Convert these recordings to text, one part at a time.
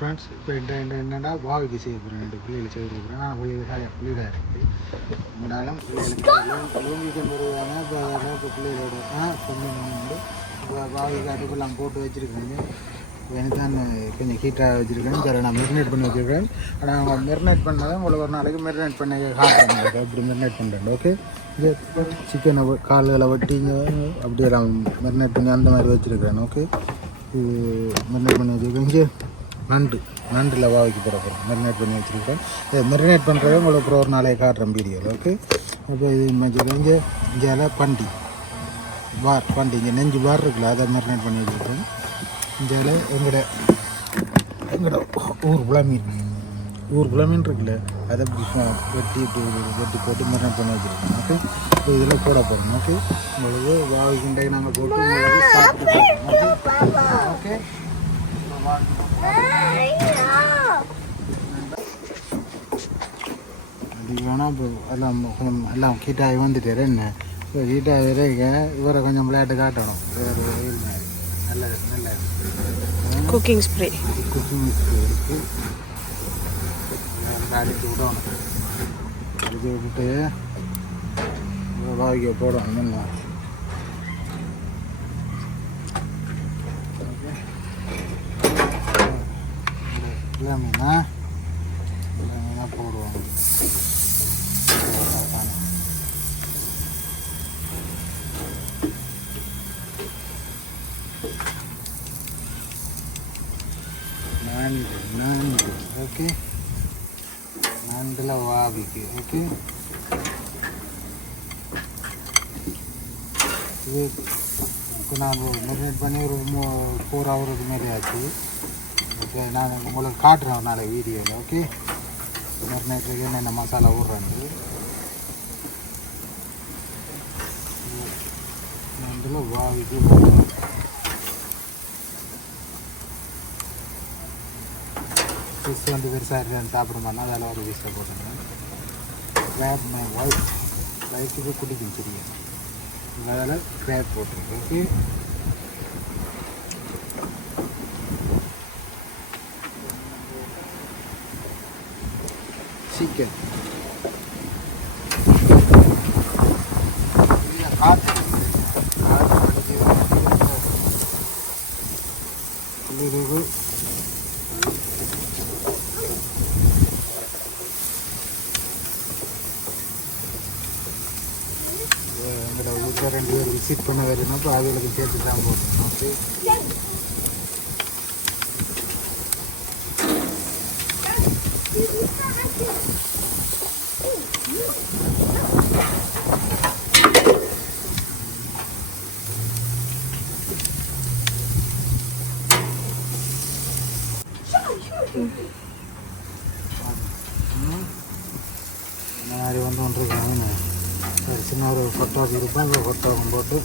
Friends இப்போ என்னென்னா வாவிக்கு செய்ய போகிறேன் 2 பிள்ளைகள் செய்ய போகிறேன். ஆனால் பிள்ளைகள் இருக்குது இருந்தாலும் பிள்ளைகளுக்கு லூங்கி கொண்டு வருவாங்க. இப்போ பிள்ளைகளோட சொந்தம் வந்து இப்போ வாவிக்கு அடுப்பெல்லாம் போட்டு வச்சுருக்கேங்க. எனக்கு தான் கொஞ்சம் ஹீட்டாக வச்சுருக்கேன். சரி நான் மெரினேட் பண்ணி வச்சுருக்கேன். ஆனால் அவங்க மெரினேட் பண்ணால் உங்களுக்கு ஒரு நாளைக்கு மெரினேட் பண்ணி காட்டுறாங்க அப்படி மெரினேட் பண்ணுறேன். ஓகே இது சிக்கனை கால்களை வெட்டிங்க அப்படியே நான் மெரினேட் பண்ணி அந்த மாதிரி வச்சுருக்கேன். ஓகே இது மெரினேட் பண்ணி வச்சுருக்கேன். இங்கே நண்டில் வாவிக்கு போகிறோம் மெரினேட் பண்ணி வச்சுருக்கேன். இதை மெரினேட் பண்ணுறத உங்களுக்கு அப்புறம் ஒரு நாளைக்கு காட்டுறேன் வீடியோவில். ஓகே அப்போ இது இங்கே பண்டி இங்கே நெஞ்சு வார் இருக்குல்ல அதை மெரினேட் பண்ணி வச்சுருக்கேன். இந்தியாவில் எங்களோட ஊர் புலமீன் இருக்குல்ல அதை வெட்டி போட்டு மெரினேட் பண்ணி வச்சுருக்கோம். ஓகே இப்போ இதில் போட போகிறோம். ஓகே உங்களுக்கு வாவிக்குண்டை நாங்கள் போட்டு ஓகே அது வேணால் இப்போ எல்லாம் ஹீட்டாகி வந்துட்டார். என்ன இப்போ ஹீட்டாகி வரைக்க இவரை கொஞ்சம் விளையாட்டு காட்டணும். நல்லது குக்கிங் ஸ்ப்ரே இருக்குது. அடித்து விடணும். அடித்து விட்டுட்டு வாவிக்க போடணும். நல்லா மீனாக போடுவாங்க. நண்டு ஓகே நண்டில் வாவிக்கு. ஓகே இது இப்போ நான் மெரினேட் பண்ணி ஒரு 4 ஹவருக்கு மாரி ஆச்சு. ஓகே நான் உங்களுக்கு காட்டுறேன் ஒரு நாளைக்கு வீடியோவில். ஓகே மெரினேட்டுக்கு என்னென்ன மசாலா விட்றேன்னு நண்டில் வாவிக்கு போடுறேன். ஃபிஷ் வந்து பெருசாக சாப்பிட மாட்டேன். அதில் ஒரு பீஸை போட்டுருந்தேன். கிராப் மை வயிற்றுக்கு குடிக்கும் தெரியும். அதில் கிராப் போட்டிருக்கு. ஓகே சிக்கன் காற்று எங்களோட ஊரில் 2 பேர் விசிட் பண்ண வரணும். இப்போ அவங்களுக்கு சேர்த்து தான் போடணும். ஓகே இந்த மாதிரி வந்து ஒன்றுருக்காங்க. சரி சின்ன ஒரு கொட்டாக்கு இருக்கும். இந்த கொட்டாக்கும் போட்டு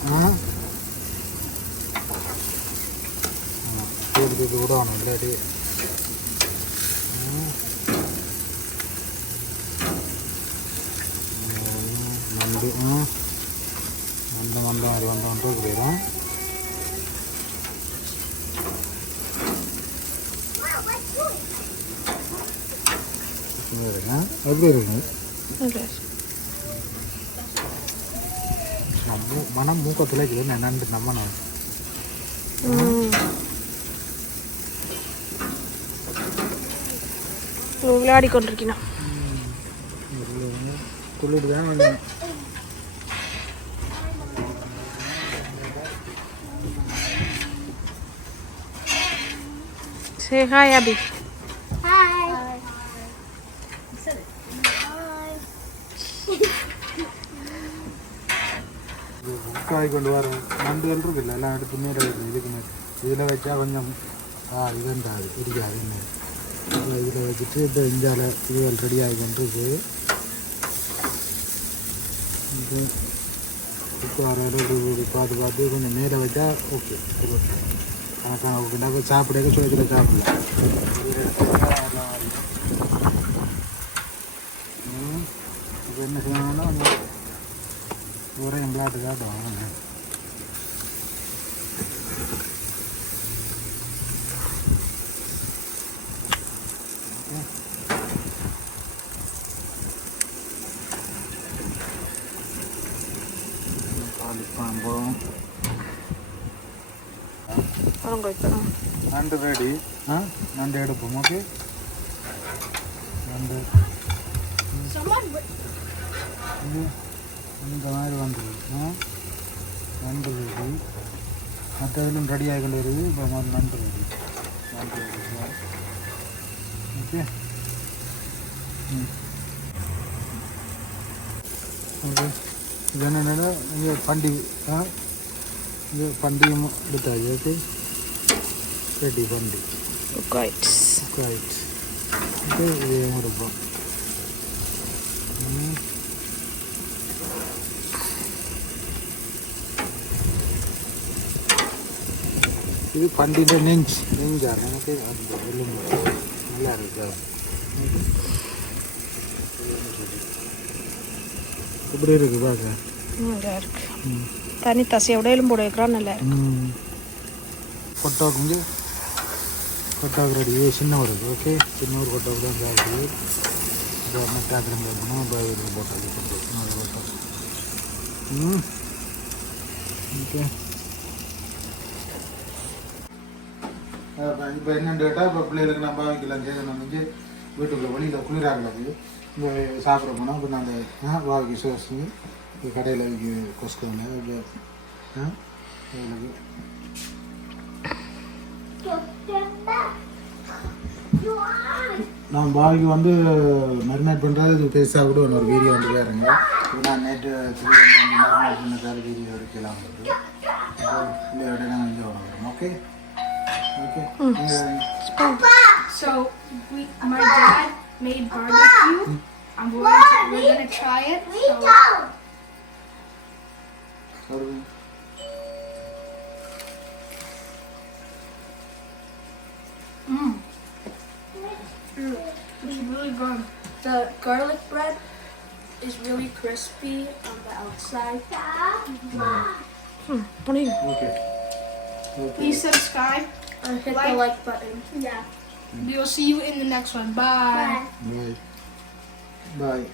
தூக்கி விடணும். இல்லாட்டி நண்டு அந்த மண்டை மாதிரி வந்து ஒன்று போயிடும். எப்படி இருக்குங்க மனம் மூக்கத்தில் இருக்குது. நண்டு நம்ம விளையாடி கொண்டிருக்கணும். குளிர் தான் வந்து Say hi, Abby. காய் கொண்டு வரோம். நண்டுகள் இருக்குல்ல எல்லாம் எடுத்து மேலே வைக்கணும். இதுக்கு மேலே இதில் வச்சா கொஞ்சம் இதுண்டாது பிடிக்காது. இன்னும் இதில் வச்சுட்டு இப்போ இந்தியாவில் இதுகள் ரெடி ஆகி கொண்டிருக்கு. இது இப்போ பார்த்து கொஞ்சம் மேலே வச்சா ஓகே. கணக்காக ஓகேண்டா. இப்போ சாப்பிட சுட சாப்பிடலாம். இப்போ என்ன செய்யணும்னா ஒரே விளையாட்டு காட்டுவாங்க. பாம்பம் பாருங்க இப்போ நண்டு ரெடி நண்டு எடுப்போம் ஓகே நண்டு இந்த மாதிரி வந்துருக்கு நண்டு ரெடி மற்ற இதிலும் ரெடி ஆகி கொண்டு வருது இப்போ மாதிரி நண்டு ரெடி ஓகே ஓகே இது என்னென்னா இங்கே பண்டிகை இது பண்டிகை எடுத்தாச்சு ஓகே ரெடி பண்டி குக் ஆயிட்ஸ் ஆயிடுச்சு ஓகே இது எடுப்போம் இது பண்டிகை நெஞ்சா நமக்கு அந்த எலும்பு நல்லா இருக்கு இப்படி இருக்கு பார்க்க நல்லா இருக்கு தனி தசையோட எலும்போட இருக்கிறான் நல்லா இருக்கு கொட்டாக்கு கொட்டாக்கு ரெடி சின்ன வருது ஓகே சின்ன ஒரு கொட்டாக்கு தான் சாப்பிடுது இப்போ மெட்டாக்கிரம் கேட்கணும் இப்போ இது போட்டாக்கு கொட்டாக்கு ஓகே இப்போ என்னென்னு கேட்டால் இப்போ பிள்ளைகளுக்கு நம்ம வாங்கிக்கலாம் சேதனம் வந்து வீட்டுக்குள்ளே வெளியில் குளிராகலாது இங்கே சாப்பிட போனால் இப்போ நாங்கள் வாங்கி சோசுங்க இப்போ கடையில் வைக்க கொஸ்கோங்க இப்போ நான் பாவிக்கு வந்து மரினேட் பண்ணுறது இது பெருசாக கூட ஒரு வீடியோ வந்து பாருங்க இப்போ நான் நேற்று மரினேட் பண்ணதால் வீடியோ எடுக்கலாம் பிள்ளையோட நாங்கள் இங்கே வாங்குறோம் okay okay So my dad made barbecue. We're gonna try it. So. It's really good. The garlic bread is really crispy on the outside. Okay. Please subscribe and hit the like button. Yeah. We will see you in the next one. Bye. Bye. Bye.